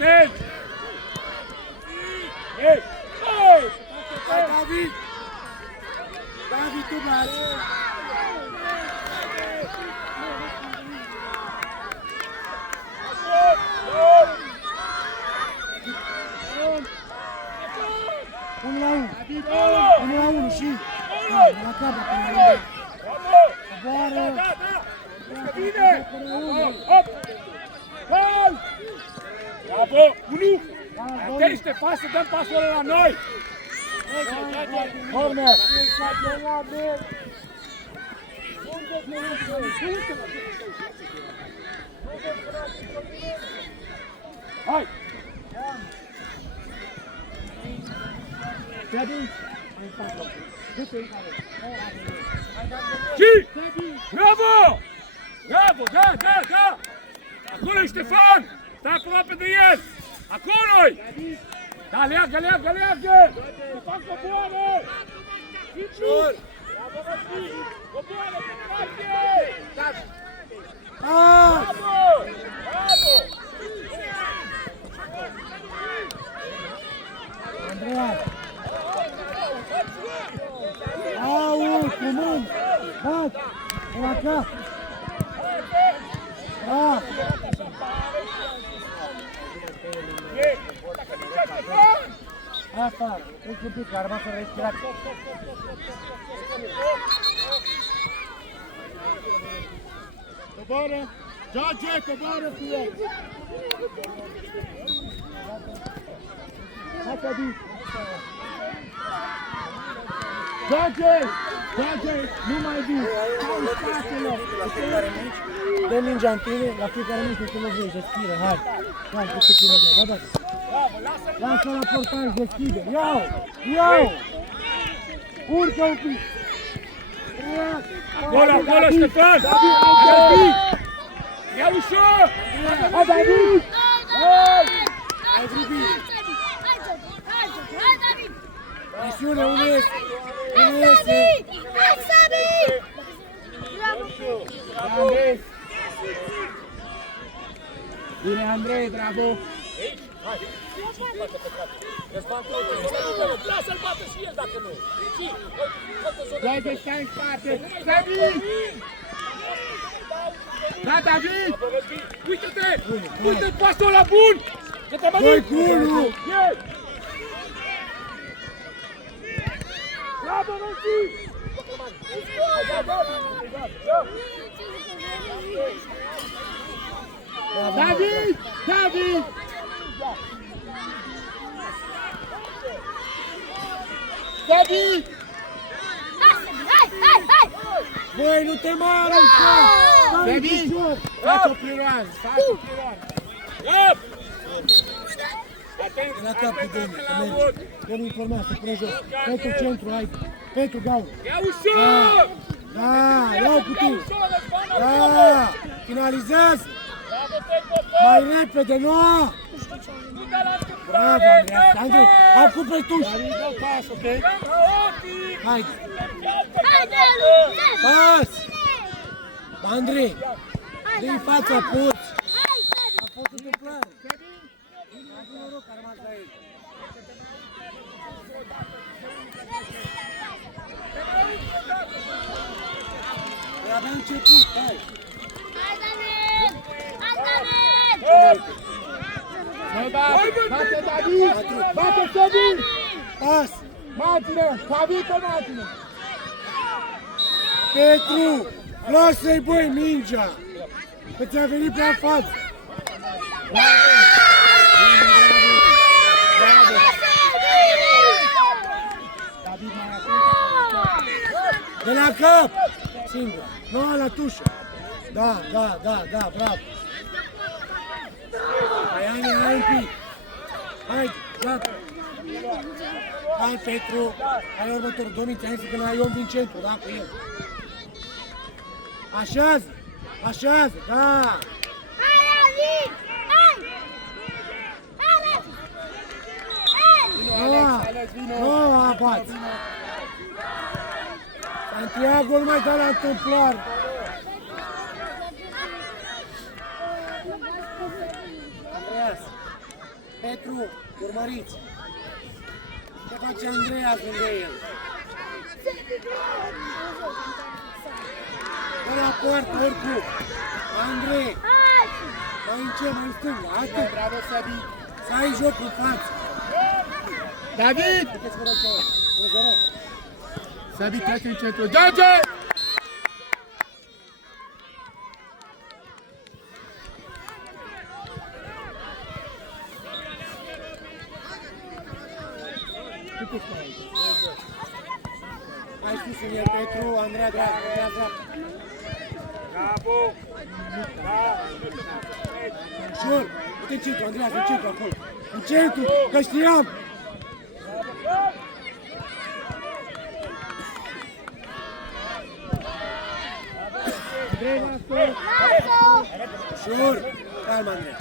atent! Ei! Ei! Hai, David! David, tu bați! Unu la unu și... La capă, până la unu. Coboară! Bine! Hop! Gol! Bravo! Unu! Atent, Ștefan, să dăm pasul ăla la noi! Corner! Hai! Și! Bravo! Bravo! Da, da, da! Acolo-i Ștefan! Stai aproape de el! Acolo-i! Da, leagă, leagă, leagă! Ștefan, coboară! Șur! Coboară, coboară! Bravo! Bravo! Andreea! Aul, comun! Bat! La cap! Da! Asta, treci un pic, a rămas în respirație. Coboară! George, coboară cu el! Hai, Cădi! George! George, nu mai vii! Stau în spatele! Dă mingea în tine, la fiecare mici când nu vrei, deschide, hai! Hai, cu ce tine, da, da! Lasă la portaj, deschide! Iau! Iau! Urcă un pic! Acolo, acolo, Ștefan! David! Ia ușor! Hai, David! Hai! Hai, David! Presiune, unde este? Unde este? Andrei! Bine, Andrei, bravo! Lasă-l bată și el dacă nu! Dai de stai în spate! David! Da, David! Uite-te! Uite pasul ăla bun! Că te mănânc! Doi cu unul! Bravo, Rosi! David! David! David! Băi, nu te mai arunca! David! Faci o pliroană! Faci o pliroană! La cap cu domnul, să mergi. El informează, pune jos. Pentru centru, hai. Pentru gaură. Ia ușor! Da, iau cu tine. Da, finalizează. Mai repede, nu! Bravo, Andrei. Andrei, acum pe tuș. Haide. Pas! Andrei, dă-i fața, poți. A fost întâmplare. Acum noroc a rămas la el. Abia început, hai! Hai, David! Hai, David! Bate, David! Bate, David! Pas! Margine! David pe margine! Petru! Lasă-i, băi, mingea! Că ți-a venit prea în față! De la cap! Singur! Nu, la tușă! Da, da, da, da, bravo! Hai, Ani, hai un pic! Hai, gata! Hai, Petru! Hai următorul, Domiți, hai să că n-ai Ion din centru, da, cu el! Așează! Așează, da! Hai, Ali! Hai! Hai! Nu, abați! Santiago nu mai da la întâmplare! Petru, urmăriți. Ce face Andreea lângă el? Dă la poartă, oricum. Andrei. Mai încet, mai în stânga. Atât. Bravo, Sabi. Să ai jocul în față. David! Puteți vă rog ceva. Vă rog. Sabi, trece în centru. George! Hai sus în el, Petru, Andreea dreapta. Bravo! Jur, uite în centru, Andreea, în centru acolo. În centru, că știam. Jur, calma, Andreea.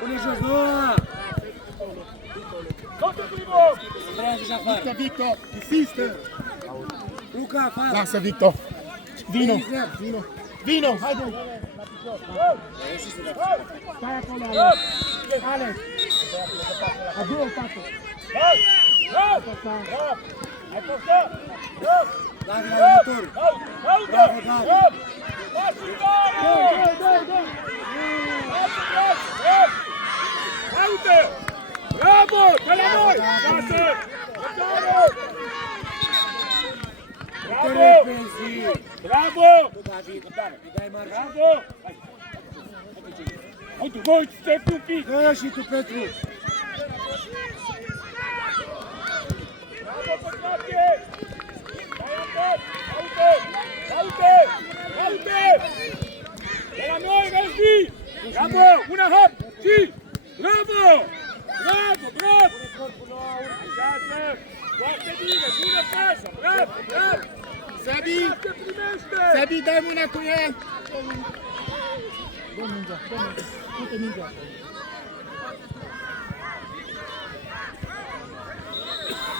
Pune jos, Noa! Andreea, zici afară. Victor, insiste! Luca, afară. Lasă, Victor! Vino, haide! Stai acolo, Alex. Alex. Adu-o în față. David, la următorul. Bravo, David. Bravo! De la noi! Lasă! Te repezi. Bravo! David, îi dai marș. Bravo! Uite, voi, stai un pic! Dă și tu, Petru. Bravo, Pătrache! Stai atent! Uite! De la noi, Răzbi! Bravo! Una hop! Și! Bravo! Așează! Foarte bine! Bună pasă! Bravo! Sabi, dai mâna cu el! Dă mingea, uite mingea.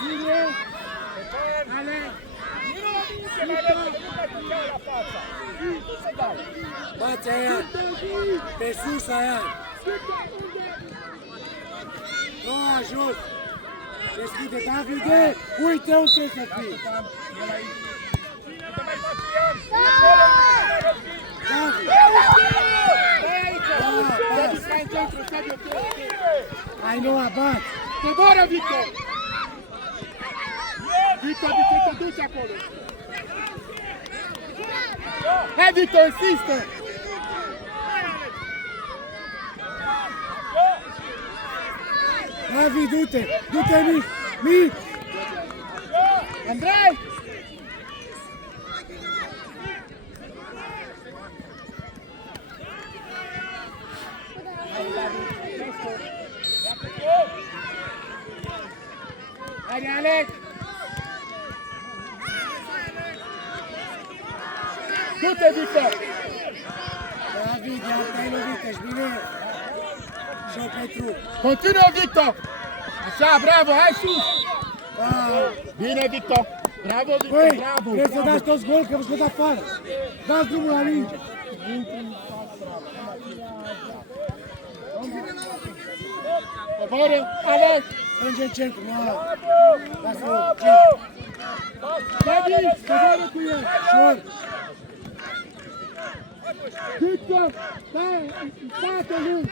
Bine! Alex! Bați aia! Pe sus aia! Nu ajut! Deschide, Davide! Uite unde trebuie să fii! David! Hai, Noa, bați! Coboară, Victor! Victor, de ce te duci acolo? Hai, Victor, insistă! David, du-te! Du-te, mic! Mic! Andrei! Haide, Alex! Du-te, Victor! David, iar te-ai lovit, ești bine? Și-o Petru. Continuă, Victor! Așa, bravo, hai sus! Wow. Bine, Victor! Bravo, Victor, Băi, bravo! trebuie să dați toți gol, că vă scot afară. Dați drumul la minge. Coboară, Alex! Strânge în centru, nu. Lasă-l, David, coboară cu el! Șor. Victor, stai, stai-te lung!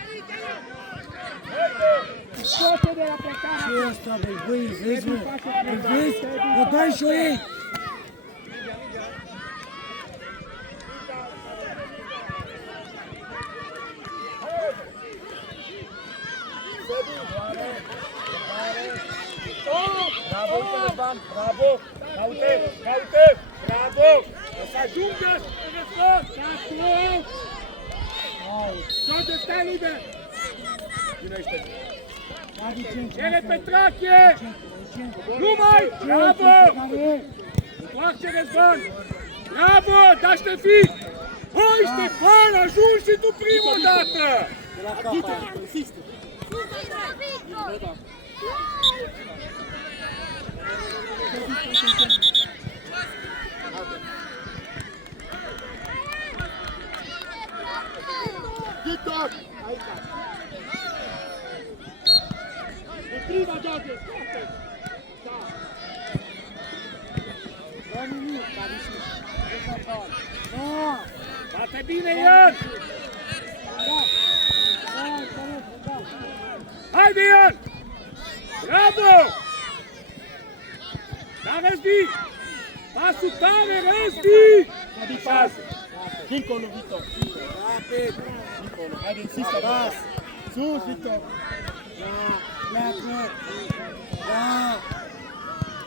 Scoate de la plecare! Ce e ăsta, băi? Băi, îl vezi, mă? Îl vezi? O dai și o iei. Bravo, Răzvan, bravo! Caute! Bravo! O să ajungă în răzvan! Toate stai liber! Cinește! Cere Petrache! Numai! Bravo! Întoarce Răzvan! Bravo! Da, Ștefan! Hai, Ștefan! Ajungi și tu prima dată! De la cap, insistă. Victor! Aici! De prima, George! Scoate! Da! Da nimic, da nimic! Da! Bate bine, Ian! Da! Da! Haide, Ian! Bravo! Da, Răzbi! Pasul tare, Răzbi! Adică, dincolo, Victor! Rapid! Dincolo! Haide, insistă! Pas! Sus, Victor! Da! Pleacă! Da!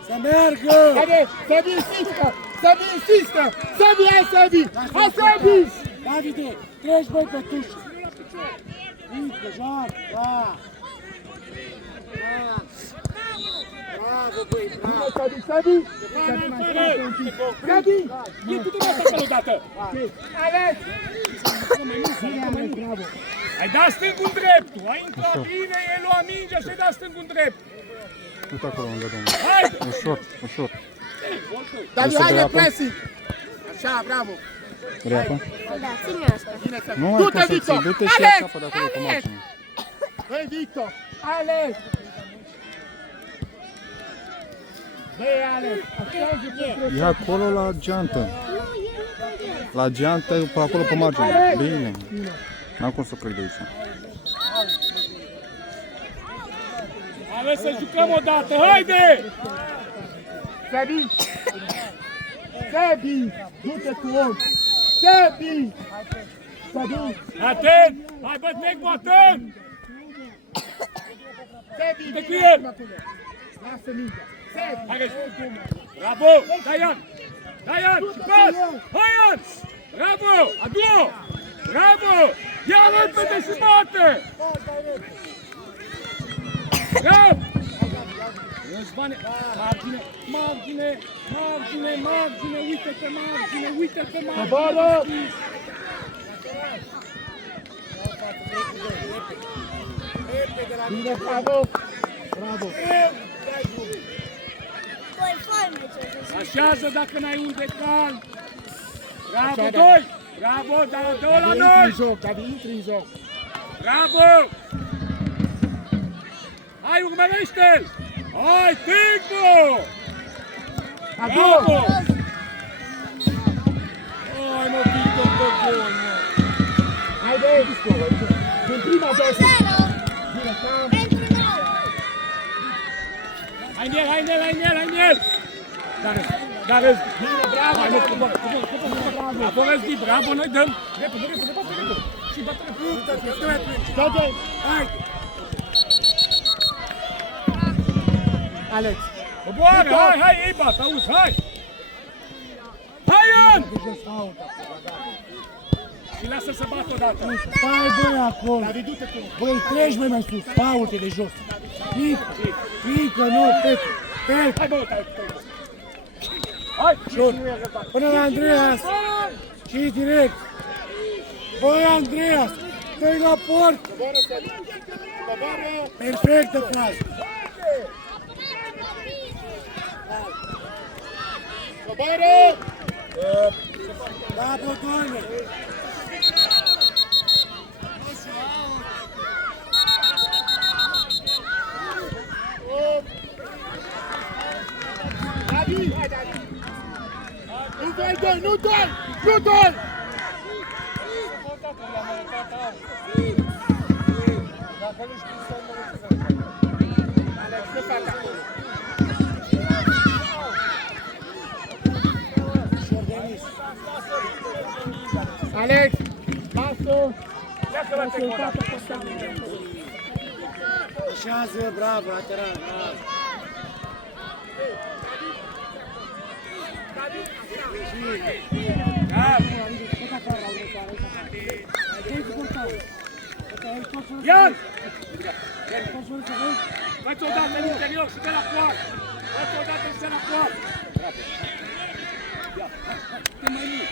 Să meargă! Haide! Sebi insistă! Sebi insistă! Sebi, hai Sebi! Hai Sebi! Davide, treci băi pe tușă! Mică, joacă! Da! Da! Bravo, băi, bravo! Sebi, Sebi! Sebi, mai spate un pic! Sebi! E tu mai acolo odată! Alex! Bine, Alex, bravo! Ai dat stângul dreptul, ai intrat bine, el lua mingea și ai dat stângul drept. Uite acolo unde domnul. Haide! Ușor, ușor. David, Să haide, bea apă? pressing! Așa, bravo! Vrei apă? Da, ține asta. Bine, Sebi! Nu mai Du-te, poți să Victor! ții, du-te și ia Alex! capă de acolo cu margine. Băi, Victor! Alex! Băi, Alex! Așa E acolo la geantă. La geantă, pe acolo pe margine. Bine. N-am cum să plec de aici. Hai să jucăm o dată, haide! Sebi! Sebi! Du-te cu om! Sebi! Sebi! Atent! Hai bătec, bătăm! Sebi! De cu el! Lasă mingea! Sebi! Hai, bravo! Dai, Ian! Dai, Ian! Și pas! Hai, Ian! Bravo! Adu-o! Bravo! Ia repede și bate! Bravo! Răzvane! Margine! Margine! Margine! Margine! Uite-te, margine! Uite-te, margine! Coboară! Bine, bravo! Bravo! Păi, fai meciul. Așează dacă n-ai un decal! Bravo, doi! Bravo, dar dă-o la noi! David, intri în joc! Bravo! Hai, urmărește-l! Hai, Tico! Bravo! Hai, mă, Tico, pe gol, mă! Haide, din prima dată! Bine, cam! Pentru noi. Hai în el, hai în el, hai în el, hai în el! Dar Răzbi! Bine, bravo! Hai, mă, bravo, Răzbi, bravo, noi dăm! Repede, repede, bate, repede! Și bate, repede! George! Hai! Alex! Coboară, hai, hai, ei bat, auzi, hai! Hai, Ian! Și lasă să bată odată! Stai, băi, acolo! David, du-te cu... Băi, treci, băi, mai sus! Paul-te de jos! Pică, nu, pe! Hai, bă, hai! Hai! Șut! Până la Andreas! Și direct! Băi, Andreas! Stai la port! Perfectă frază! Coboară! Bravo, doamne! David! Hai, David! Nu doi, doi, nu doi! Nu doi! Alex, ce faci acolo? Alex, pasul! Așează, bravo, lateral, bravo! Ian! Faci o dată în interior și de la poartă! Faci o dată și de la poartă! Ia, hai, mai mic!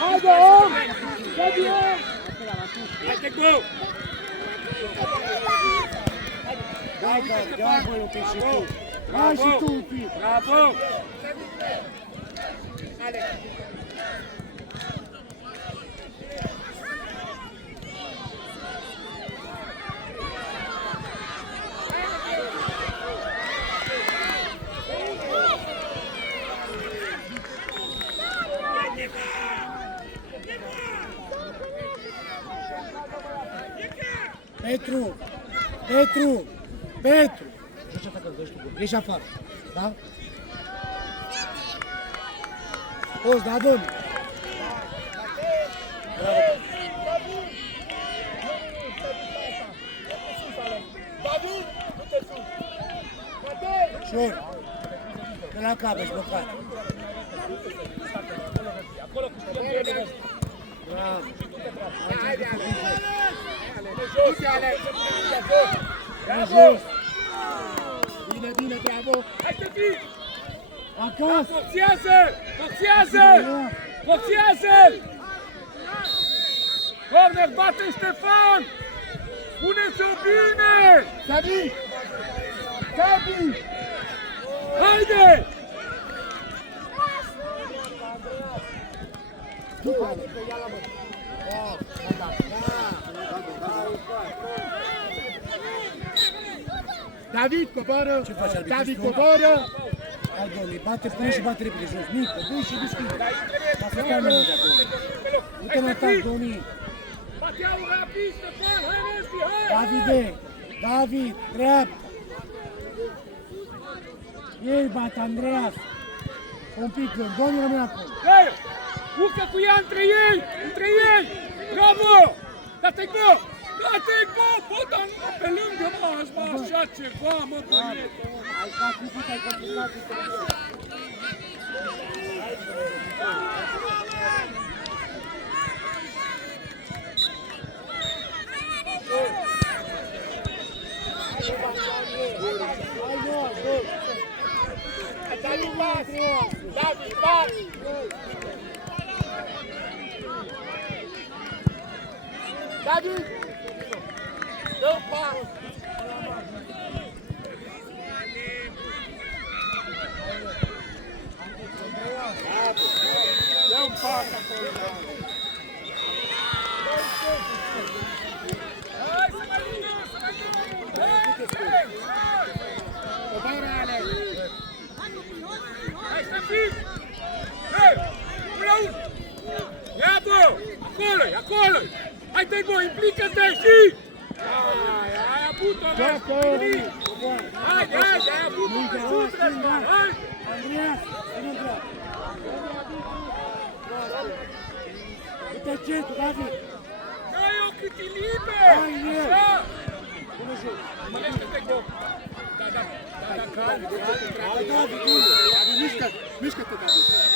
Haide, om! Haide, om! Hai, te go! Hai, ia băi, un pic și tu! Hai și tu un pic! Bravo! Petru! Petru! Petru! Așa facă doi știu. Ieși afară. Da? Poți, da, domnule? Șor! Pe la cap, ești blocat. Bravo! Jos! Bine, bine, bravo! Hai să fii! Acasă! Forțează! Forțează! Forțează! Corner, bate Ștefan! Puneți-o bine! Sabi! Sabi! Haide! David, coboară! Ce faci, arbitru? David, coboară! Hai, domnule, bate, pune și bate repede jos. Mică, du și deschide. Lasă stai mă de acolo. Uite în atac, domnule. Bateau rapid, Ștefan! Hai, Resti, hai! Davide! David, dreapta! Ei bate, Andreas! Un pic lângă, domnul rămâne acolo. Hai! Urcă cu ea între ei! Între ei! Bravo! Dă-te-i bă! Dă-te-i bă! Bă, dar nu pe lângă, mă! Aș mă așa ceva, mă, băiete! Ai complicat, ai complicat. Hai, Noa, gol! David, pas! David, pas! David! Dă-mi pas! Dă-mi pas acolo! Hai să mai lungă, să mai lungă! Hai! Coboară, Ale! Hai să fii! Hei! Până unul! Bravo! Acolo-i, acolo-i! Hai dă-i bă, implică-te și! Ai avut-o, bă! Hai, ai avut-o, sus, Răzvan, hai! Andreas, vino dreapta! Uite centru, David! Dă-i o cât e liber! Hai, el! Așa! Pune jos! Mărește-te gol! Da, Hai, David, mișcă-te, David!